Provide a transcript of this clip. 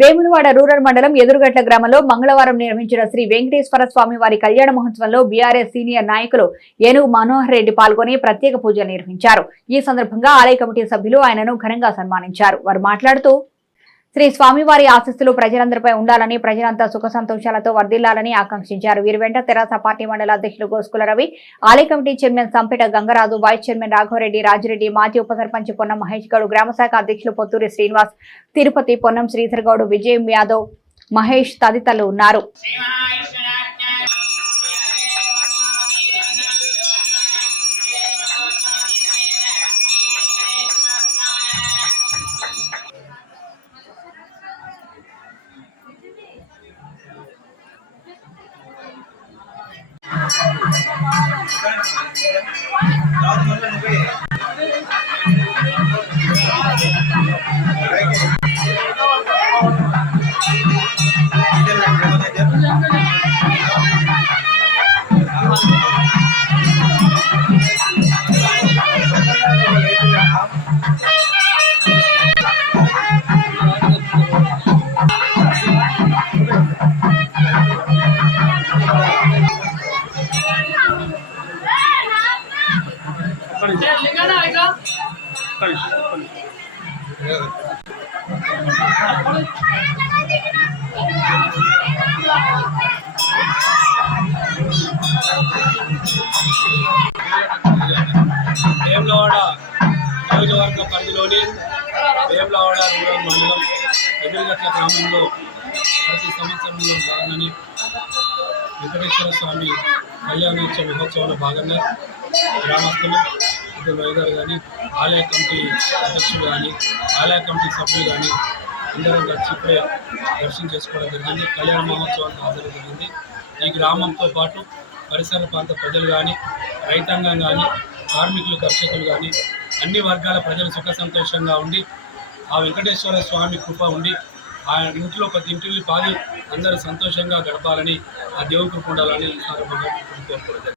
Vemulawada rural మండలం ఎదురుగట్ల గ్రామంలో మంగళవారం నిర్వహించిన శ్రీ వెంకటేశ్వర స్వామి వారి కళ్యాణ మహోత్సవంలో బీఆర్ఎస్ సీనియర్ నాయకులు ఏనుగు మనోహర్ రెడ్డి పాల్గొని ప్రత్యేక పూజలు నిర్వహించారు. ఈ సందర్భంగా ఆలయ కమిటీ సభ్యులు ఆయనను ఘనంగా సన్మానించారు. వారు మాట్లాడుతూ శ్రీ స్వామివారి ఆశీస్సులు ప్రజలందరిపై ఉండాలని, ప్రజలంతా సుఖ సంతోషాలతో వర్ధిల్లాలని ఆకాంక్షించారు. వీరి వెంట తెరాస పార్టీ మండల అధ్యక్షులు గోస్కుల రవి, ఆలయ committee chairman Sampeta Gangaraju, vice chairman Raghava Reddy, Raji Reddy, మాజీ ఉప సర్పంచ్ పొన్నం మహేష్ గౌడ్, గ్రామశాఖ అధ్యక్షులు పొత్తూరి శ్రీనివాస్, తిరుపతి, పొన్నం శ్రీధర్ గౌడ్, విజయ్ యాదవ్, మహేష్ తదితరులు ఉన్నారు. వేములవాడ నియోజకవర్గ పరిధిలోని వేములవాడ రూరల్ మండలం ఎదురుగట్ల గ్రామంలో ప్రతి సంవత్సరంలో భాగంగానే వెంకటేశ్వర స్వామి కళ్యాణోత్సవ మహోత్సవంలో భాగంగా గ్రామస్తులు వైద్యులు కానీ, ఆలయ కమిటీ అధ్యక్షులు కానీ, ఆలయ కమిటీ సభ్యులు కానీ అందరం కలిసి ఇప్పుడే దర్శనం చేసుకోవడం జరిగింది. కళ్యాణ మహోత్సవానికి హాజరు జరిగింది. ఈ గ్రామంతో పాటు పరిసర ప్రాంత ప్రజలు కానీ, రైతాంగం కానీ, కార్మికులు, కర్షకులు కానీ అన్ని వర్గాల ప్రజలు సుఖ సంతోషంగా ఉండి ఆ వెంకటేశ్వర స్వామి కృప ఉండి ఆ ఇంట్లో ప్రతి ఇంటిని పాది అందరూ సంతోషంగా గడపాలని, ఆ దేవుని కృప ఉండాలని ఈ సందర్భంగా కోరుకోవడం.